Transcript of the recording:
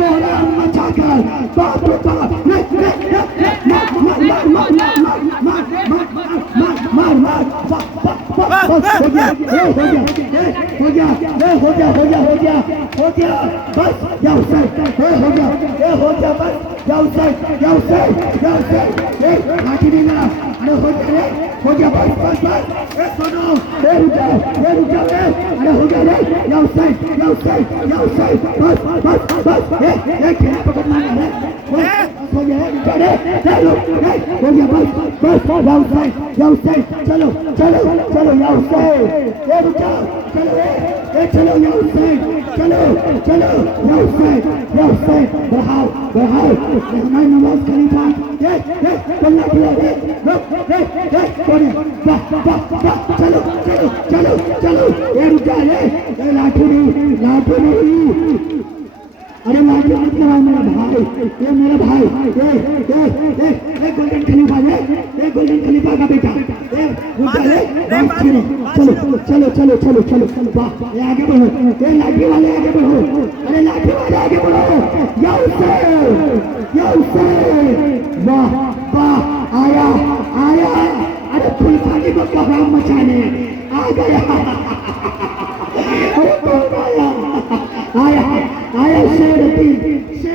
कोहराम मचाकर बाप रे बाप मार बस हो गया बस जाओ साइड हो गया बस जाओ साइड लाठी नहीं लगा अरे हो गया बस सुनो रुक जाओ अरे हो गया जाओ साइड बस खेला पकड़ना है हो गया चलो हो गया बस जाओ साइड चलो जाओ साइड रुक जाओ चलो जाओ साइड चलो जाओ साइड बढ़ाओ हमारे नवाज खलीफा चलना चलो रुक जा लाठी नहीं अरे लाठी मत लगाओ मेरा भाई गोल्डन खलीफा का बेटा चलो वाह आगे बढ़ो लाठी वाले आगे बढ़ो वाह आया अरे फुलफानी को कोहराम मचाने आ गया अरे कौन आया शेर